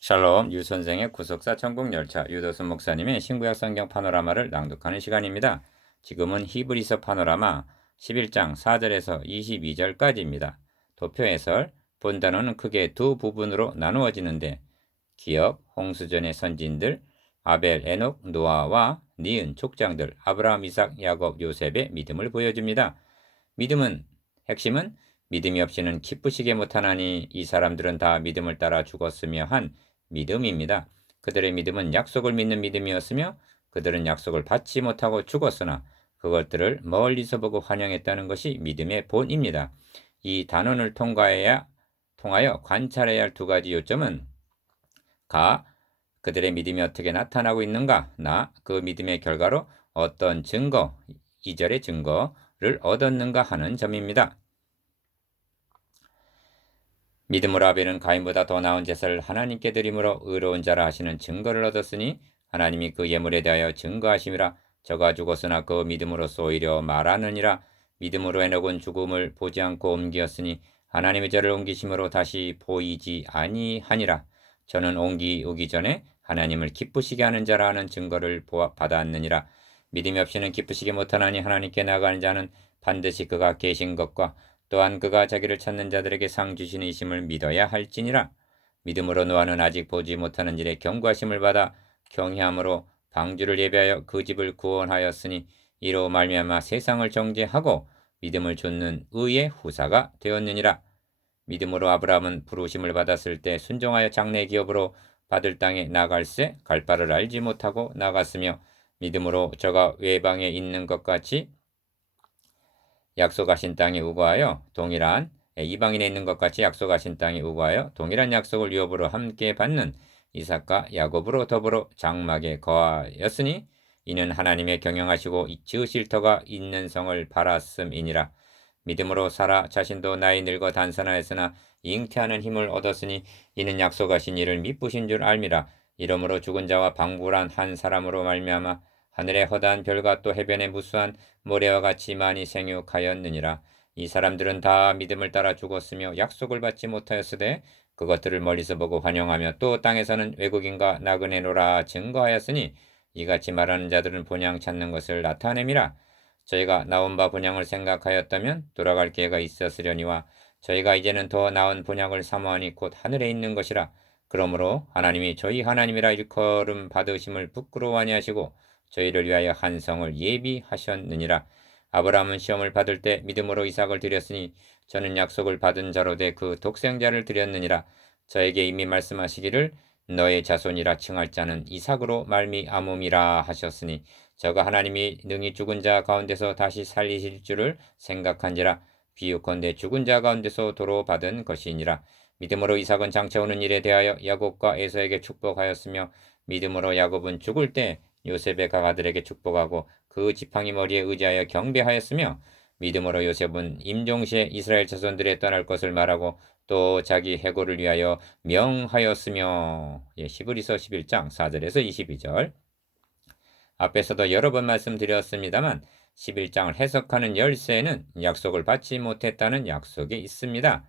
샬롬 유선생의 구속사 천국열차 유도수 목사님의 신구약 성경 파노라마를 낭독하는 시간입니다. 지금은 히브리서 파노라마 11장 4절에서 22절까지입니다. 도표 해설, 본 단어는 크게 두 부분으로 나누어지는데 기업, 홍수전의 선진들, 아벨, 에녹, 노아와 니은, 족장들, 아브라함, 이삭, 야곱, 요셉의 믿음을 보여줍니다. 믿음은 핵심은 믿음이 없이는 기쁘시게 못하나니 이 사람들은 다 믿음을 따라 죽었으며 한 믿음입니다. 그들의 믿음은 약속을 믿는 믿음이었으며 그들은 약속을 받지 못하고 죽었으나 그것들을 멀리서 보고 환영했다는 것이 믿음의 본입니다. 이 단원을 통하여 관찰해야 할 두 가지 요점은 가, 그들의 믿음이 어떻게 나타나고 있는가, 나, 그 믿음의 결과로 어떤 증거, 2절의 증거를 얻었는가 하는 점입니다. 믿음으로 아벨은 가인보다 더 나은 제사를 하나님께 드림으로 의로운 자라 하시는 증거를 얻었으니 하나님이 그 예물에 대하여 증거하심이라. 저가 죽었으나 그 믿음으로써 오히려 말하느니라. 믿음으로 에녹은 죽음을 보지 않고 옮기었으니 하나님의 저를 옮기심으로 다시 보이지 아니하니라. 저는 옮기우기 전에 하나님을 기쁘시게 하는 자라 하는 증거를 받았느니라. 믿음이 없이는 기쁘시게 못하나니 하나님께 나가는 자는 반드시 그가 계신 것과 또한 그가 자기를 찾는 자들에게 상 주시는 이심을 믿어야 할지니라. 믿음으로 노아는 아직 보지 못하는 일에 경고하심을 받아 경외함으로 방주를 예배하여 그 집을 구원하였으니 이로 말미암아 세상을 정죄하고 믿음을 좇는 의의 후사가 되었느니라. 믿음으로 아브라함은 부르심을 받았을 때 순종하여 장래 기업으로 받을 땅에 나갈새 갈 바를 알지 못하고 나갔으며 믿음으로 저가 외방에 있는 것 같이 약속하신 땅에 우거하여 동일한 이방인에 있는 것 같이 약속하신 땅에 우거하여 동일한 약속을 유업으로 함께 받는 이삭과 야곱으로 더불어 장막에 거하였으니 이는 하나님의 경영하시고 지으실 터가 있는 성을 바랐음이니라. 믿음으로 사라 자신도 나이 늙어 단선하였으나 잉태하는 힘을 얻었으니 이는 약속하신 이를 미쁘신 줄 알미라. 이러므로 죽은 자와 방불한 한 사람으로 말미암아 하늘의 허다한 별과 또 해변의 무수한 모래와 같이 많이 생육하였느니라. 이 사람들은 다 믿음을 따라 죽었으며 약속을 받지 못하였으되 그것들을 멀리서 보고 환영하며 또 땅에서는 외국인과 나그네노라 증거하였으니 이같이 말하는 자들은 본향 찾는 것을 나타냄이라. 저희가 나온 바 본향을 생각하였다면 돌아갈 기회가 있었으려니와 저희가 이제는 더 나은 본향을 사모하니 곧 하늘에 있는 것이라. 그러므로 하나님이 저희 하나님이라 일컬음 받으심을 부끄러워하니 하시고 저희를 위하여 한 성을 예비하셨느니라. 아브라함은 시험을 받을 때 믿음으로 이삭을 드렸으니 저는 약속을 받은 자로 돼 그 독생자를 드렸느니라. 저에게 이미 말씀하시기를 너의 자손이라 칭할 자는 이삭으로 말미암음이라 하셨으니 저가 하나님이 능히 죽은 자 가운데서 다시 살리실 줄을 생각한지라. 비유컨대 죽은 자 가운데서 도로 받은 것이니라. 믿음으로 이삭은 장차 오는 일에 대하여 야곱과 에서에게 축복하였으며 믿음으로 야곱은 죽을 때 요셉의 가가들에게 축복하고 그 지팡이 머리에 의지하여 경배하였으며 믿음으로 요셉은 임종시에 이스라엘 자손들에 떠날 것을 말하고 또 자기 해고를 위하여 명하였으며. 히브리서 11장 4절에서 22절. 앞에서도 여러 번 말씀드렸습니다만 11장을 해석하는 열쇠는 약속을 받지 못했다는 약속이 있습니다.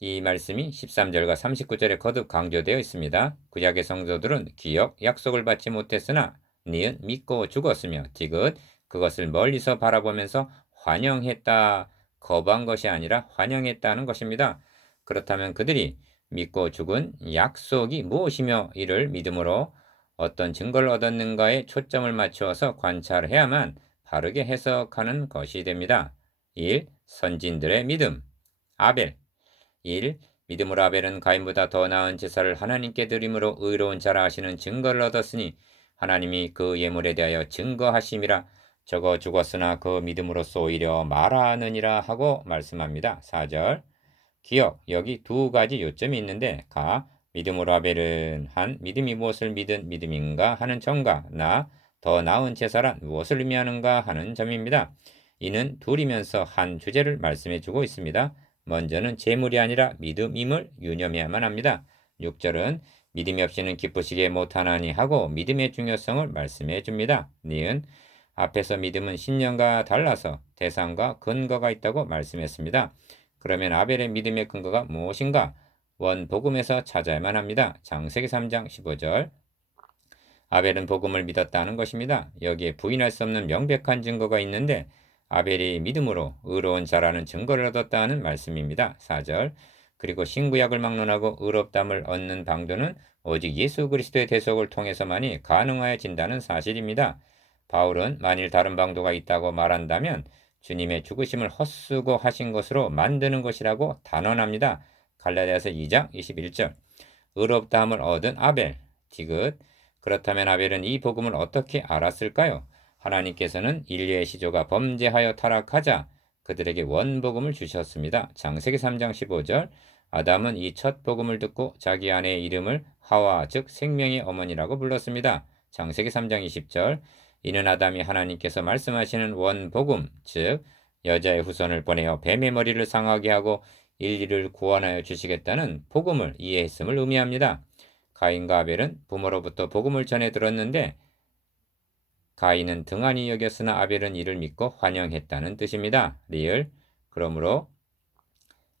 이 말씀이 13절과 39절에 거듭 강조되어 있습니다. 구약의 성도들은 기억, 약속을 받지 못했으나 니은 믿고 죽었으며 디귿 그것을 멀리서 바라보면서 환영했다. 거부한 것이 아니라 환영했다는 것입니다. 그렇다면 그들이 믿고 죽은 약속이 무엇이며 이를 믿음으로 어떤 증거를 얻었는가에 초점을 맞추어서 관찰해야만 바르게 해석하는 것이 됩니다. 1. 선진들의 믿음. 아벨 1. 믿음으로 아벨은 가인보다 더 나은 제사를 하나님께 드림으로 의로운 자라 하시는 증거를 얻었으니 하나님이 그 예물에 대하여 증거하심이라. 저거 죽었으나 그 믿음으로써 오히려 말하느니라 하고 말씀합니다. 4절. 기억, 여기 두 가지 요점이 있는데 믿음으로 아벨은 한 믿음이 무엇을 믿은 믿음인가 하는 점과 더 나은 제사란 무엇을 의미하는가 하는 점입니다. 이는 둘이면서 한 주제를 말씀해 주고 있습니다. 먼저는 재물이 아니라 믿음임을 유념해야만 합니다. 6절은 믿음이 없이는 기쁘시게 못하나니 하고 믿음의 중요성을 말씀해 줍니다. 니은 앞에서 믿음은 신념과 달라서 대상과 근거가 있다고 말씀했습니다. 그러면 아벨의 믿음의 근거가 무엇인가? 원복음에서 찾아야만 합니다. 창세기 3장 15절. 아벨은 복음을 믿었다는 것입니다. 여기에 부인할 수 없는 명백한 증거가 있는데 아벨이 믿음으로 의로운 자라는 증거를 얻었다는 말씀입니다. 4절. 그리고 신구약을 막론하고 의롭담을 얻는 방도는 오직 예수 그리스도의 대속을 통해서만이 가능하여진다는 사실입니다. 바울은 만일 다른 방도가 있다고 말한다면 주님의 죽으심을 헛수고 하신 것으로 만드는 것이라고 단언합니다. 갈라디아서 2장 21절. 의롭다함을 얻은 아벨, 디귿. 그렇다면 아벨은 이 복음을 어떻게 알았을까요? 하나님께서는 인류의 시조가 범죄하여 타락하자 그들에게 원복음을 주셨습니다. 창세기 3장 15절. 아담은 이 첫 복음을 듣고 자기 아내의 이름을 하와 즉 생명의 어머니라고 불렀습니다. 창세기 3장 20절. 이는 아담이 하나님께서 말씀하시는 원복음 즉 여자의 후손을 보내어 뱀의 머리를 상하게 하고 인류를 구원하여 주시겠다는 복음을 이해했음을 의미합니다. 가인과 아벨은 부모로부터 복음을 전해 들었는데 가인은 등한히 여겼으나 아벨은 이를 믿고 환영했다는 뜻입니다. 리을. 그러므로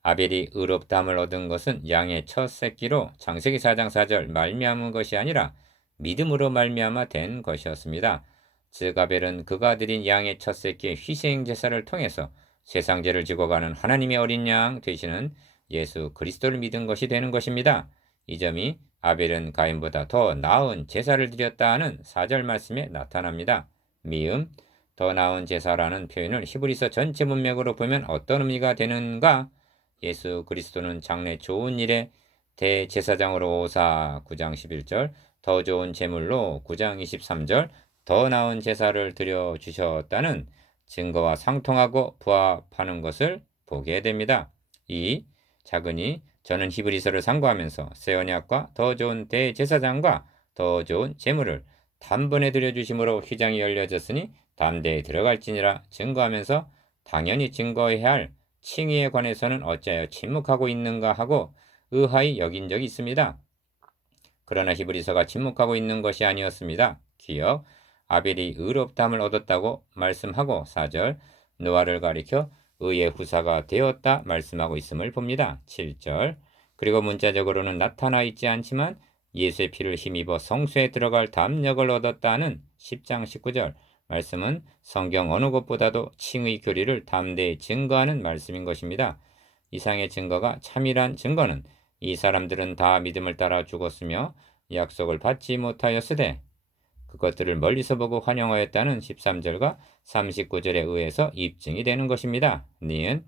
아벨이 의롭다함을 얻은 것은 양의 첫 새끼로 창세기 4장 4절 말미암은 것이 아니라 믿음으로 말미암아 된 것이었습니다. 즉 아벨은 그가 드린 양의 첫 새끼의 희생 제사를 통해서 세상 죄를 지고 가는 하나님의 어린 양 되시는 예수 그리스도를 믿은 것이 되는 것입니다. 이 점이 아벨은 가인보다 더 나은 제사를 드렸다는 4절 말씀에 나타납니다. 미음, 더 나은 제사라는 표현을 히브리서 전체 문맥으로 보면 어떤 의미가 되는가? 예수 그리스도는 장래 좋은 일에 대제사장으로 오사 9장 11절, 더 좋은 제물로 9장 23절, 더 나은 제사를 드려 주셨다는 증거와 상통하고 부합하는 것을 보게 됩니다. 이 작으니 저는 히브리서를 상고하면서 새 언약과 더 좋은 대제사장과 더 좋은 제물을 단번에 드려주심으로 휘장이 열려졌으니 담대히 들어갈지니라 증거하면서 당연히 증거해야 할 칭의에 관해서는 어찌하여 침묵하고 있는가 하고 의아히 여긴 적이 있습니다. 그러나 히브리서가 침묵하고 있는 것이 아니었습니다. 기억, 아벨이 의롭다함을 얻었다고 말씀하고 4절, 노아를 가리켜 의의 후사가 되었다 말씀하고 있음을 봅니다. 7절, 그리고 문자적으로는 나타나 있지 않지만 예수의 피를 힘입어 성소에 들어갈 담력을 얻었다는 10장 19절 말씀은 성경 어느 곳보다도 칭의 교리를 담대히 증거하는 말씀인 것입니다. 이상의 증거가 참이란 증거는 이 사람들은 다 믿음을 따라 죽었으며 약속을 받지 못하였으되 그것들을 멀리서 보고 환영하였다는 13절과 39절에 의해서 입증이 되는 것입니다. 니은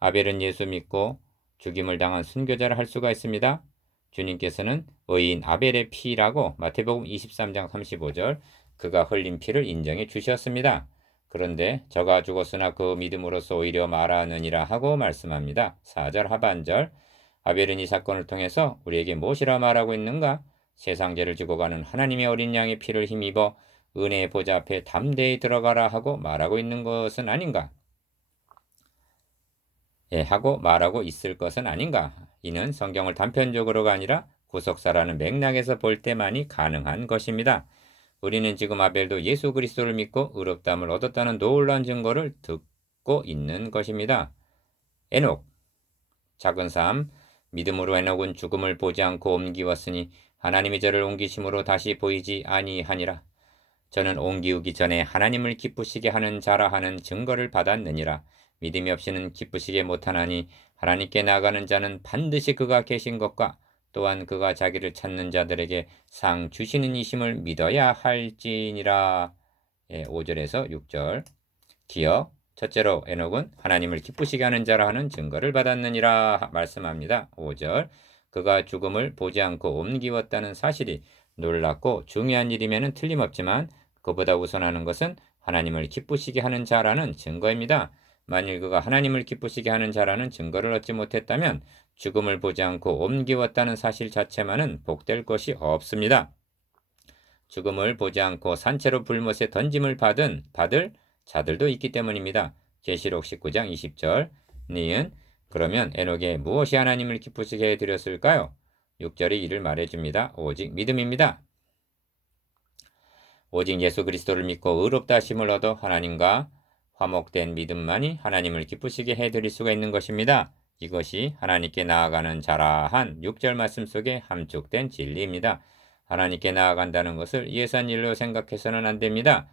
아벨은 예수 믿고 죽임을 당한 순교자를 할 수가 있습니다. 주님께서는 의인 아벨의 피라고 마태복음 23장 35절 그가 흘린 피를 인정해 주셨습니다. 그런데 저가 죽었으나 그 믿음으로써 오히려 말하느니라 하고 말씀합니다. 4절 하반절 아벨은 이 사건을 통해서 우리에게 무엇이라 말하고 있는가? 세상 죄를 지고 가는 하나님의 어린 양의 피를 힘입어 은혜의 보좌 앞에 담대히 들어가라 하고 말하고 있는 것은 아닌가? 하고 말하고 있을 것은 아닌가? 이는 성경을 단편적으로가 아니라 구속사라는 맥락에서 볼 때만이 가능한 것입니다. 우리는 지금 아벨도 예수 그리스도를 믿고 의롭다함을 얻었다는 놀라운 증거를 듣고 있는 것입니다. 에녹, 작은 삶, 믿음으로 에녹은 죽음을 보지 않고 옮기웠으니 하나님이 저를 옮기심으로 다시 보이지 아니하니라. 저는 옮기우기 전에 하나님을 기쁘시게 하는 자라 하는 증거를 받았느니라. 믿음이 없이는 기쁘시게 못하나니 하나님께 나아가는 자는 반드시 그가 계신 것과 또한 그가 자기를 찾는 자들에게 상 주시는 이심을 믿어야 할지니라. 5절에서 6절 기억 첫째로 에녹은 하나님을 기쁘시게 하는 자라 하는 증거를 받았느니라 말씀합니다. 5절 그가 죽음을 보지 않고 옮기웠다는 사실이 놀랍고 중요한 일이면 틀림없지만 그보다 우선하는 것은 하나님을 기쁘시게 하는 자라는 증거입니다. 만일 그가 하나님을 기쁘시게 하는 자라는 증거를 얻지 못했다면 죽음을 보지 않고 옮기웠다는 사실 자체만은 복될 것이 없습니다. 죽음을 보지 않고 산채로 불못에 던짐을 받을 자들도 있기 때문입니다. 계시록 19장 20절 니은 그러면 에녹에 무엇이 하나님을 기쁘시게 해드렸을까요? 6절이 이를 말해줍니다. 오직 믿음입니다. 오직 예수 그리스도를 믿고 의롭다 하심을 얻어 하나님과 화목된 믿음만이 하나님을 기쁘시게 해드릴 수가 있는 것입니다. 이것이 하나님께 나아가는 자라 한 6절 말씀 속에 함축된 진리입니다. 하나님께 나아간다는 것을 예산 일로 생각해서는 안 됩니다.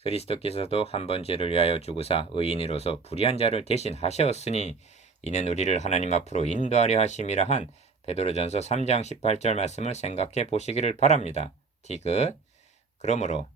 그리스도께서도 한 번 죄를 위하여 죽으사 의인으로서 불의한 자를 대신하셨으니 이는 우리를 하나님 앞으로 인도하려 하심이라 한 베드로전서 3장 18절 말씀을 생각해 보시기를 바랍니다. 디귿. 그러므로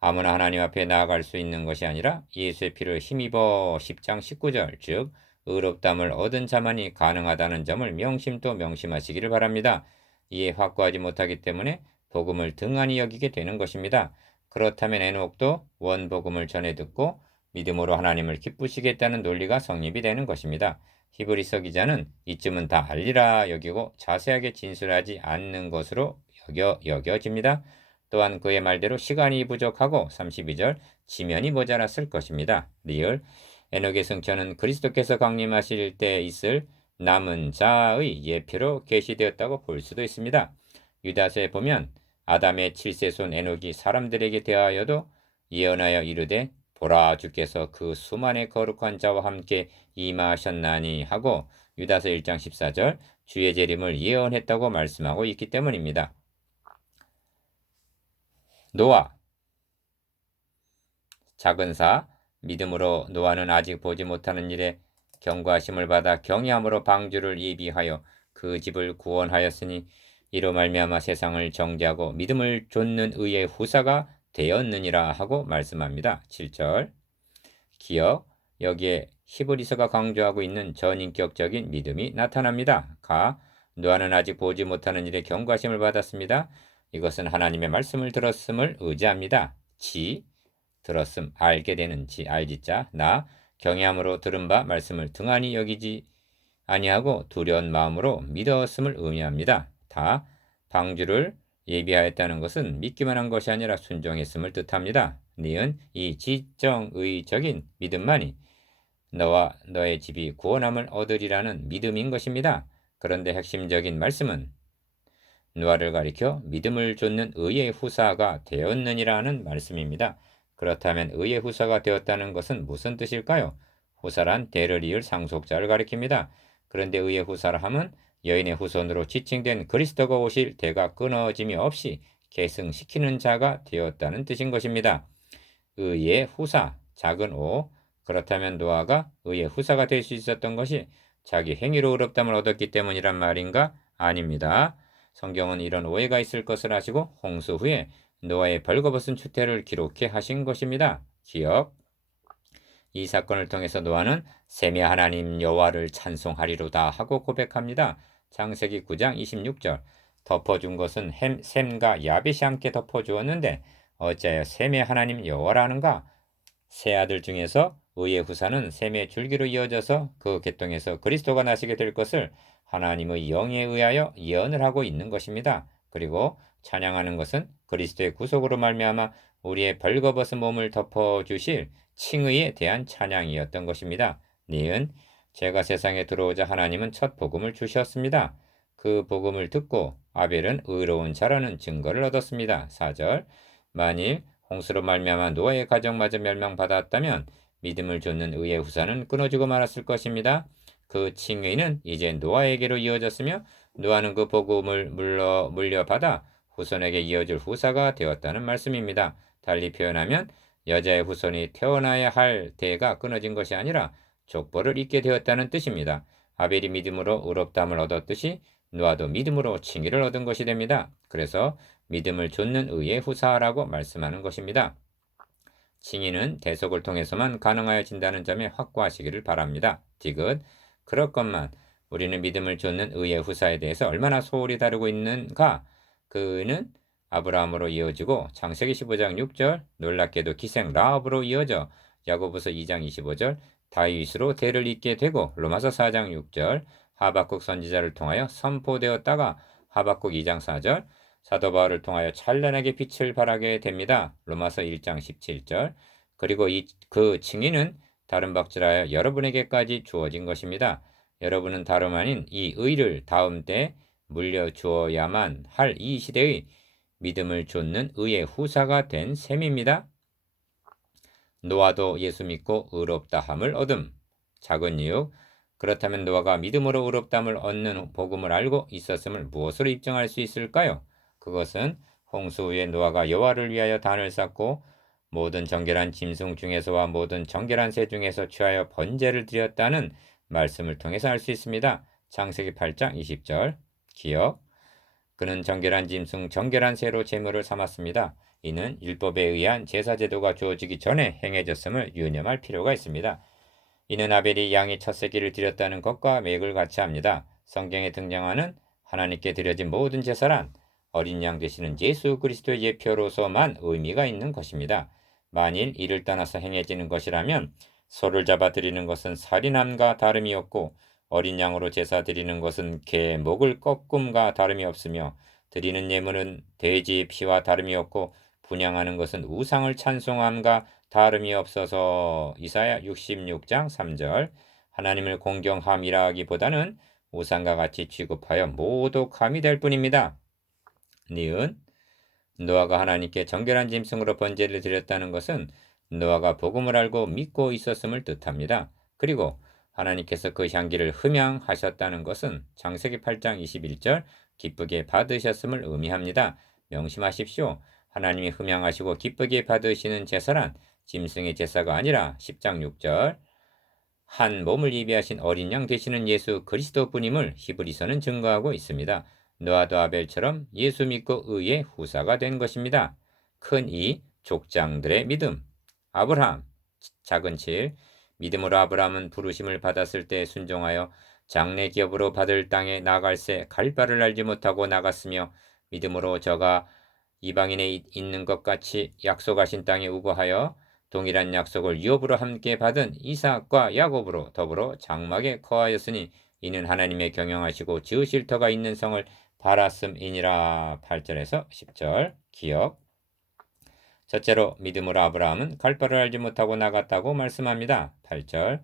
아무나 하나님 앞에 나아갈 수 있는 것이 아니라 예수의 피를 힘입어 10장 19절 즉 의롭담을 얻은 자만이 가능하다는 점을 명심도 명심하시기를 바랍니다. 이에 확고하지 못하기 때문에 복음을 등한히 여기게 되는 것입니다. 그렇다면 에녹도 원복음을 전해 듣고 믿음으로 하나님을 기쁘시겠다는 논리가 성립이 되는 것입니다. 히브리서 기자는 이쯤은 다 알리라 여기고 자세하게 진술하지 않는 것으로 여겨집니다. 또한 그의 말대로 시간이 부족하고 32절 지면이 모자랐을 것입니다. 리을 에녹의 승천은 그리스도께서 강림하실 때 있을 남은 자의 예표로 계시되었다고 볼 수도 있습니다. 유다서에 보면 아담의 7세손 에녹이 사람들에게 대하여도 예언하여 이르되 보라 주께서 그 수만의 거룩한 자와 함께 임하셨나니 하고 유다서 1장 14절 주의 재림을 예언했다고 말씀하고 있기 때문입니다. 노아 작은 사 믿음으로 노아는 아직 보지 못하는 일에 경고하심을 받아 경외함으로 방주를 예비하여 그 집을 구원하였으니 이로 말미암아 세상을 정죄하고 믿음을 좇는 의의 후사가 되었느니라 하고 말씀합니다. 7절 기억 여기에 히브리서가 강조하고 있는 전인격적인 믿음이 나타납니다. 가 노아는 아직 보지 못하는 일에 경고하심을 받았습니다. 이것은 하나님의 말씀을 들었음을 의지합니다. 지 들었음 알게 되는 지 알지자 나 경외함으로 들은 바 말씀을 등한히 여기지 아니하고 두려운 마음으로 믿었음을 의미합니다. 다 방주를 예비하였다는 것은 믿기만 한 것이 아니라 순종했음을 뜻합니다. 니은 이 지정의적인 믿음만이 너와 너의 집이 구원함을 얻으리라는 믿음인 것입니다. 그런데 핵심적인 말씀은 노아를 가리켜 믿음을 좇는 의의 후사가 되었느니라는 말씀입니다. 그렇다면 의의 후사가 되었다는 것은 무슨 뜻일까요? 후사란 대를 이을 상속자를 가리킵니다. 그런데 의의 후사라 함은 여인의 후손으로 지칭된 그리스도가 오실 대가 끊어짐이 없이 계승시키는 자가 되었다는 뜻인 것입니다. 의의 후사, 작은 오. 그렇다면 노아가 의의 후사가 될 수 있었던 것이 자기 행위로 의롭담을 얻었기 때문이란 말인가? 아닙니다. 성경은 이런 오해가 있을 것을 아시고 홍수 후에 노아의 벌거벗은 추태를 기록해 하신 것입니다. 기억. 이 사건을 통해서 노아는 셈의 하나님 여호와를 찬송하리로다 하고 고백합니다. 창세기 9장 26절 덮어준 것은 셈과 야벳이 함께 덮어주었는데 어찌하여 셈의 하나님 여호와라는가? 세 아들 중에서 의의 후사는 셈의 줄기로 이어져서 그 계통에서 그리스도가 나시게 될 것을 하나님의 영에 의하여 예언을 하고 있는 것입니다. 그리고 찬양하는 것은 그리스도의 구속으로 말미암아 우리의 벌거벗은 몸을 덮어주실 칭의에 대한 찬양이었던 것입니다. 니은 제가 세상에 들어오자 하나님은 첫 복음을 주셨습니다. 그 복음을 듣고 아벨은 의로운 자라는 증거를 얻었습니다. 4절 만일 홍수로 말미암아 노아의 가정마저 멸망받았다면 믿음을 좇는 의의 후사는 끊어지고 말았을 것입니다. 그 칭의는 이제 노아에게로 이어졌으며 노아는 그 복음을 물려받아 후손에게 이어질 후사가 되었다는 말씀입니다. 달리 표현하면 여자의 후손이 태어나야 할 대가 끊어진 것이 아니라 족보를 잇게 되었다는 뜻입니다. 아벨이 믿음으로 의롭다함을 얻었듯이 노아도 믿음으로 칭의를 얻은 것이 됩니다. 그래서 믿음을 좇는 의의 후사라고 말씀하는 것입니다. 칭의는 대속을 통해서만 가능하여진다는 점에 확고하시기를 바랍니다. 디귿 그렇건만 우리는 믿음을 좇는 의의 후사에 대해서 얼마나 소홀히 다루고 있는가? 그는 아브라함으로 이어지고 창세기 15장 6절 놀랍게도 기생 라합으로 이어져 야고보서 2장 25절 다윗으로 대를 잇게 되고 로마서 4장 6절 하박국 선지자를 통하여 선포되었다가 하박국 2장 4절 사도 바울을 통하여 찬란하게 빛을 발하게 됩니다. 로마서 1장 17절 그리고 그 칭의는 다른 박질하여 여러분에게까지 주어진 것입니다. 여러분은 다름 아닌 이 의를 다음 때 물려주어야만 할 이 시대의 믿음을 좇는 의의 후사가 된 셈입니다. 노아도 예수 믿고 의롭다함을 얻음. 작은 이유 그렇다면 노아가 믿음으로 의롭다함을 얻는 복음을 알고 있었음을 무엇으로 입증할 수 있을까요? 그것은 홍수 후에 노아가 여호와를 위하여 단을 쌓고 모든 정결한 짐승 중에서와 모든 정결한 새 중에서 취하여 번제를 드렸다는 말씀을 통해서 알 수 있습니다. 창세기 8장 20절. 기억. 그는 정결한 짐승, 정결한 새로 제물을 삼았습니다. 이는 율법에 의한 제사 제도가 주어지기 전에 행해졌음을 유념할 필요가 있습니다. 이는 아벨이 양의 첫 새끼를 드렸다는 것과 맥을 같이 합니다. 성경에 등장하는 하나님께 드려진 모든 제사란 어린 양 되시는 예수 그리스도의 예표로서만 의미가 있는 것입니다. 만일 이를 떠나서 행해지는 것이라면 소를 잡아 드리는 것은 살인함과 다름이 없고 어린 양으로 제사 드리는 것은 개 목을 꺾음과 다름이 없으며 드리는 예물은 돼지 피와 다름이 없고 분향하는 것은 우상을 찬송함과 다름이 없어서 이사야 66장 3절. 하나님을 공경함이라기보다는 우상과 같이 취급하여 모독함이 될 뿐입니다. 니은 노아가 하나님께 정결한 짐승으로 번제를 드렸다는 것은 노아가 복음을 알고 믿고 있었음을 뜻합니다. 그리고 하나님께서 그 향기를 흠양하셨다는 것은 창세기 8장 21절 기쁘게 받으셨음을 의미합니다. 명심하십시오. 하나님이 흠양하시고 기쁘게 받으시는 제사란 짐승의 제사가 아니라 10장 6절 한 몸을 예비하신 어린 양 되시는 예수 그리스도뿐임을 히브리서는 증거하고 있습니다. 노아도 아벨처럼 예수 믿고 의의 후사가 된 것입니다. 큰 이 족장들의 믿음. 아브라함 작은 7 믿음으로 아브라함은 부르심을 받았을 때 순종하여 장래 기업으로 받을 땅에 나갈새 갈 바를 알지 못하고 나갔으며 믿음으로 저가 이방인에 있는 것 같이 약속하신 땅에 우거하여 동일한 약속을 유업으로 함께 받은 이삭과 야곱으로 더불어 장막에 거하였으니 이는 하나님의 경영하시고 지으실 터가 있는 성을 바랐음이니라. 8절에서 10절 기억. 첫째로 믿음으로 아브라함은 갈 바를 알지 못하고 나갔다고 말씀합니다. 8절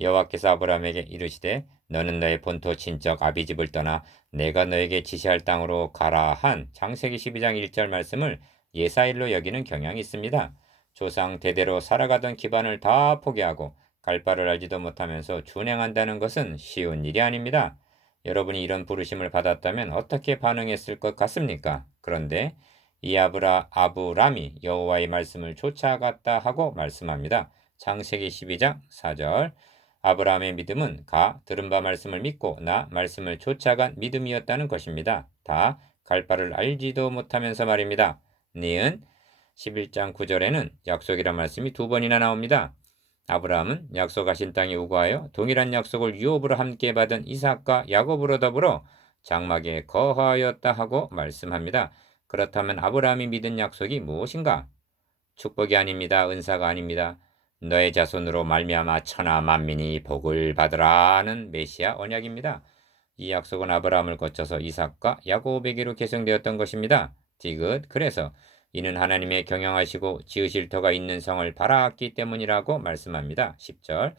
여호와께서 아브라함에게 이르시되 너는 너의 본토 친척 아비집을 떠나 내가 너에게 지시할 땅으로 가라 한 창세기 12장 1절 말씀을 예사일로 여기는 경향이 있습니다. 조상 대대로 살아가던 기반을 다 포기하고 갈 바를 알지도 못하면서 준행한다는 것은 쉬운 일이 아닙니다. 여러분이 이런 부르심을 받았다면 어떻게 반응했을 것 같습니까? 그런데 이 아브람이 여호와의 말씀을 쫓아갔다 하고 말씀합니다. 창세기 12장 4절 아브라함의 믿음은 들은 바 말씀을 믿고 나 말씀을 쫓아간 믿음이었다는 것입니다. 다 갈 바를 알지도 못하면서 말입니다. 니은 11장 9절에는 약속이란 말씀이 두 번이나 나옵니다. 아브라함은 약속하신 땅에 우거하여 동일한 약속을 유업으로 함께 받은 이삭과 야곱으로 더불어 장막에 거하였다 하고 말씀합니다. 그렇다면 아브라함이 믿은 약속이 무엇인가? 축복이 아닙니다. 은사가 아닙니다. 너의 자손으로 말미암아 천하 만민이 복을 받으라는 메시아 언약입니다. 이 약속은 아브라함을 거쳐서 이삭과 야곱에게로 계승되었던 것입니다. 디귿 그래서 이는 하나님의 경영하시고 지으실 터가 있는 성을 바랐기 때문이라고 말씀합니다. 10절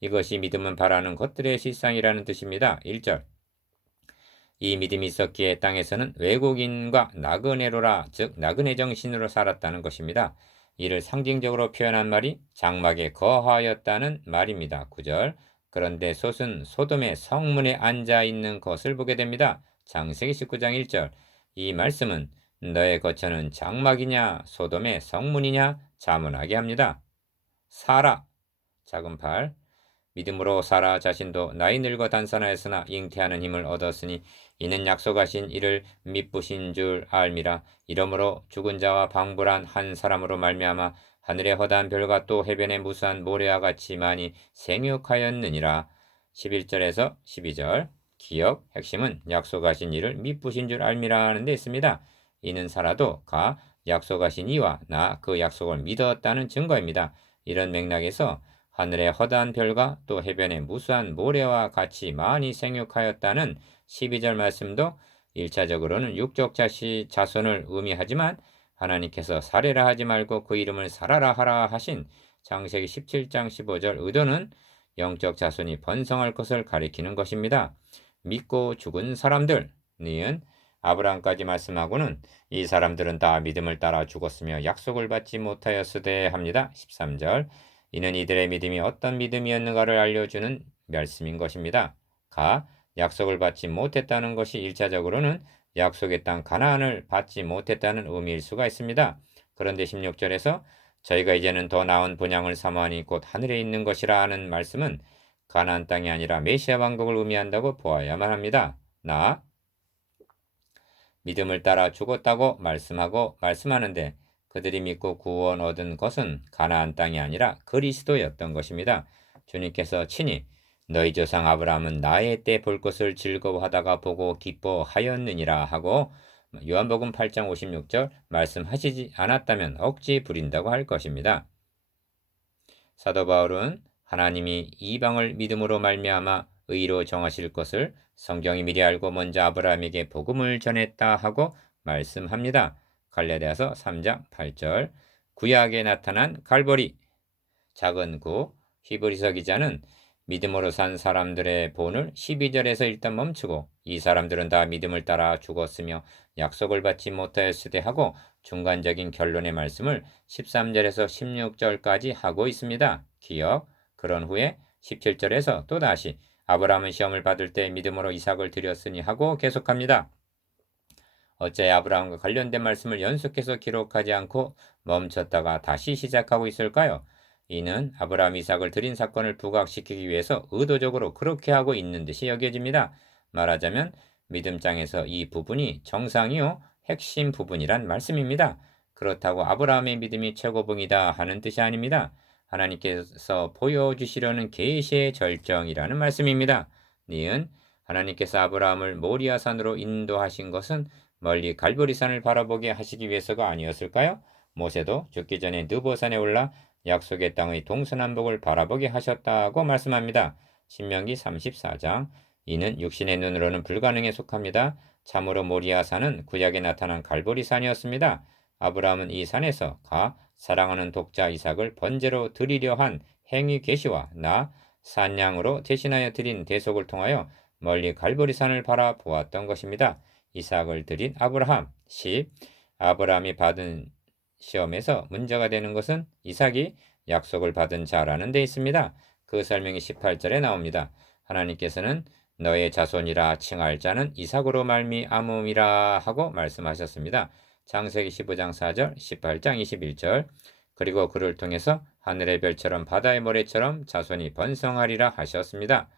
이것이 믿음은 바라는 것들의 실상이라는 뜻입니다. 1절 이 믿음이 있었기에 땅에서는 외국인과 나그네로라 즉 나그네 정신으로 살았다는 것입니다. 이를 상징적으로 표현한 말이 장막에 거하였다는 말입니다. 9절 그런데 솥은 소돔의 성문에 앉아 있는 것을 보게 됩니다. 창세기 19장 1절 이 말씀은 너의 거처는 장막이냐 소돔의 성문이냐 자문하게 합니다. 사라 작은 팔 믿음으로 사라 자신도 나이 늙어 단산하였으나 잉태하는 힘을 얻었으니 이는 약속하신 이를 미쁘신 줄 알미라. 이러므로 죽은 자와 방불한 한 사람으로 말미암아 하늘의 허다한 별과 또 해변의 무수한 모래와 같이 많이 생육하였느니라. 11절에서 12절 기억 핵심은 약속하신 이를 미쁘신 줄 알미라 하는 데 있습니다. 이는 살아도 약속하신 이와 나 그 약속을 믿었다는 증거입니다. 이런 맥락에서 하늘의 허다한 별과 또 해변의 무수한 모래와 같이 많이 생육하였다는 12절 말씀도 1차적으로는 육적 자손을 의미하지만 하나님께서 살해라 하지 말고 그 이름을 살아라 하라 하신 창세기 17장 15절 의도는 영적 자손이 번성할 것을 가리키는 것입니다. 믿고 죽은 사람들, 니은 아브라함까지 말씀하고는 이 사람들은 다 믿음을 따라 죽었으며 약속을 받지 못하였으되 합니다. 13절 이는 이들의 믿음이 어떤 믿음이었는가를 알려주는 말씀인 것입니다. 약속을 받지 못했다는 것이 1차적으로는 약속의 땅 가나안을 받지 못했다는 의미일 수가 있습니다. 그런데 16절에서 저희가 이제는 더 나은 본향을 사모하니 곧 하늘에 있는 것이라 하는 말씀은 가나안 땅이 아니라 메시아 왕국을 의미한다고 보아야만 합니다. 믿음을 따라 죽었다고 말씀하는데 그들이 믿고 구원 얻은 것은 가나안 땅이 아니라 그리스도였던 것입니다. 주님께서 친히 너희 조상 아브라함은 나의 때 볼 것을 즐거워하다가 보고 기뻐하였느니라 하고 요한복음 8장 56절 말씀하시지 않았다면 억지 부린다고 할 것입니다. 사도 바울은 하나님이 이방을 믿음으로 말미암아 의로 정하실 것을 성경이 미리 알고 먼저 아브라함에게 복음을 전했다 하고 말씀합니다. 갈라디아서 3장 8절 구약에 나타난 갈보리 작은 구 히브리서 기자는 믿음으로 산 사람들의 본을 12절에서 일단 멈추고 이 사람들은 다 믿음을 따라 죽었으며 약속을 받지 못하였으되 하고 중간적인 결론의 말씀을 13절에서 16절까지 하고 있습니다. 그런 후에 17절에서 또다시 아브라함은 시험을 받을 때 믿음으로 이삭을 드렸으니 하고 계속합니다. 어째 아브라함과 관련된 말씀을 연속해서 기록하지 않고 멈췄다가 다시 시작하고 있을까요? 이는 아브라함 이삭을 드린 사건을 부각시키기 위해서 의도적으로 그렇게 하고 있는 듯이 여겨집니다. 말하자면 믿음장에서 이 부분이 정상이요 핵심 부분이란 말씀입니다. 그렇다고 아브라함의 믿음이 최고봉이다 하는 뜻이 아닙니다. 하나님께서 보여주시려는 계시의 절정이라는 말씀입니다. 니은 하나님께서 아브라함을 모리아산으로 인도하신 것은 멀리 갈보리산을 바라보게 하시기 위해서가 아니었을까요? 모세도 죽기 전에 느보산에 올라 약속의 땅의 동서남북을 바라보게 하셨다고 말씀합니다. 신명기 34장 이는 육신의 눈으로는 불가능에 속합니다. 참으로 모리아산은 구약에 나타난 갈보리산이었습니다. 아브라함은 이 산에서 사랑하는 독자 이삭을 번제로 드리려 한 행위 계시와 산양으로 대신하여 드린 대속을 통하여 멀리 갈보리산을 바라보았던 것입니다. 이삭을 드린 아브라함 10. 아브라함이 받은 시험에서 문제가 되는 것은 이삭이 약속을 받은 자라는 데 있습니다. 그 설명이 18절에 나옵니다. 하나님께서는 너의 자손이라 칭할 자는 이삭으로 말미암음이라 하고 말씀하셨습니다. 창세기 15장 4절, 18장 21절 그리고 그를 통해서 하늘의 별처럼 바다의 모래처럼 자손이 번성하리라 하셨습니다.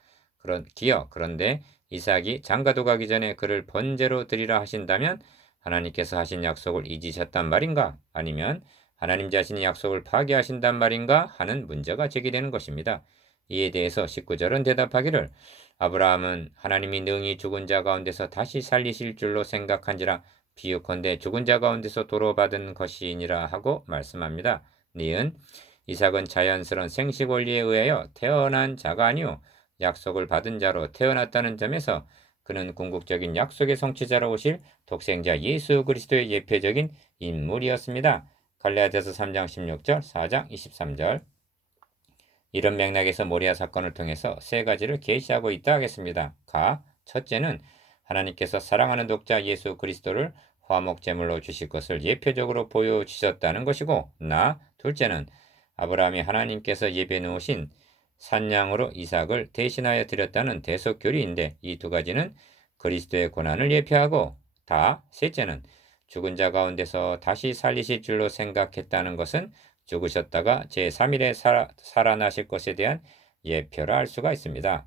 그런데 이삭이 장가도 가기 전에 그를 번제로 드리라 하신다면 하나님께서 하신 약속을 잊으셨단 말인가? 아니면 하나님 자신이 약속을 파기하신단 말인가? 하는 문제가 제기되는 것입니다. 이에 대해서 19절은 대답하기를 아브라함은 하나님이 능히 죽은 자 가운데서 다시 살리실 줄로 생각한지라 비유컨대 죽은 자 가운데서 도로 받은 것이니라 하고 말씀합니다. 니은 이삭은 자연스러운 생식 원리에 의하여 태어난 자가 아니오 약속을 받은 자로 태어났다는 점에서 그는 궁극적인 약속의 성취자로 오실 독생자 예수 그리스도의 예표적인 인물이었습니다. 갈라디아서 3장 16절, 4장 23절 이런 맥락에서 모리아 사건을 통해서 세 가지를 계시하고 있다 하겠습니다. 첫째는 하나님께서 사랑하는 독자 예수 그리스도를 화목제물로 주실 것을 예표적으로 보여주셨다는 것이고 둘째는 아브라함이 하나님께서 예비해 놓으신 산양으로 이삭을 대신하여 드렸다는 대속교리인데 이 두 가지는 그리스도의 고난을 예표하고 셋째는 죽은 자 가운데서 다시 살리실 줄로 생각했다는 것은 죽으셨다가 제3일에 살아나실 것에 대한 예표라 할 수가 있습니다.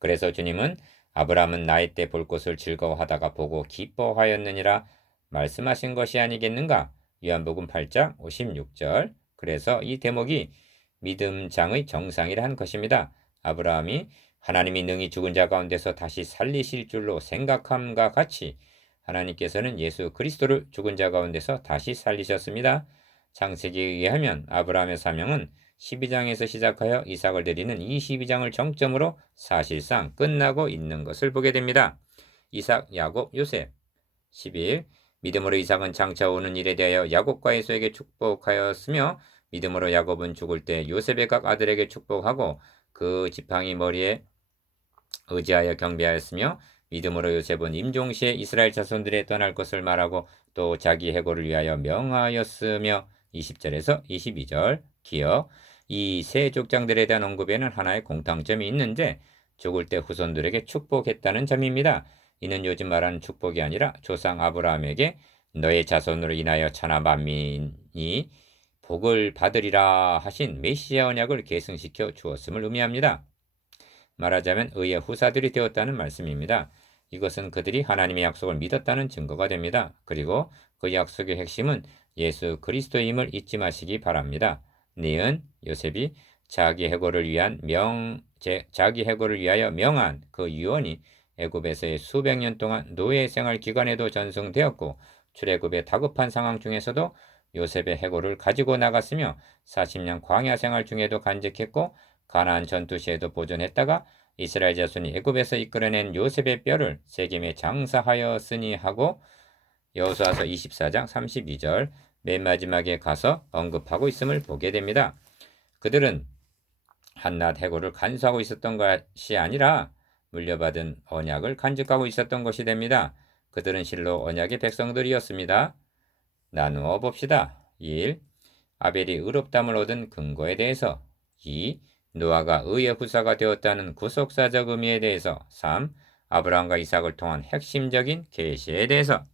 그래서 주님은 아브라함은 나의 때 볼 것을 즐거워하다가 보고 기뻐하였느니라 말씀하신 것이 아니겠는가? 요한복음 8장 56절 그래서 이 대목이 믿음장의 정상이라 한 것입니다. 아브라함이 하나님이 능히 죽은 자 가운데서 다시 살리실 줄로 생각함과 같이 하나님께서는 예수 그리스도를 죽은 자 가운데서 다시 살리셨습니다. 창세기에 의하면 아브라함의 사명은 12장에서 시작하여 이삭을 드리는 이 12장을 정점으로 사실상 끝나고 있는 것을 보게 됩니다. 이삭, 야곱, 요셉 11. 믿음으로 이삭은 장차 오는 일에 대하여 야곱과 에서에게 축복하였으며 믿음으로 야곱은 죽을 때 요셉의 각 아들에게 축복하고 그 지팡이 머리에 의지하여 경배하였으며 믿음으로 요셉은 임종시에 이스라엘 자손들에 떠날 것을 말하고 또 자기 해고를 위하여 명하였으며 20절에서 22절 기억 이 세 족장들에 대한 언급에는 하나의 공통점이 있는데 죽을 때 후손들에게 축복했다는 점입니다. 이는 요즘 말하는 축복이 아니라 조상 아브라함에게 너의 자손으로 인하여 천하 만민이 복을 받으리라 하신 메시아 언약을 계승시켜 주었음을 의미합니다. 말하자면 의의 후사들이 되었다는 말씀입니다. 이것은 그들이 하나님의 약속을 믿었다는 증거가 됩니다. 그리고 그 약속의 핵심은 예수 그리스도임을 잊지 마시기 바랍니다. 니은 요셉이 자기 해고를 위하여 명한 그 유언이 애굽에서의 수백 년 동안 노예 생활 기간에도 전승되었고 출애굽의 다급한 상황 중에서도 요셉의 해고를 가지고 나갔으며 40년 광야 생활 중에도 간직했고 가나안 전투 시에도 보존했다가 이스라엘 자손이 애굽에서 이끌어낸 요셉의 뼈를 세겜에 장사하였으니 하고 여호수아서 24장 32절 맨 마지막에 가서 언급하고 있음을 보게 됩니다. 그들은 한낱 해고를 간수하고 있었던 것이 아니라 물려받은 언약을 간직하고 있었던 것이 됩니다. 그들은 실로 언약의 백성들이었습니다. 나누어 봅시다. 1. 아벨이 의롭담을 얻은 근거에 대해서 2. 노아가 의의 후사가 되었다는 구속사적 의미에 대해서 3. 아브라함과 이삭을 통한 핵심적인 계시에 대해서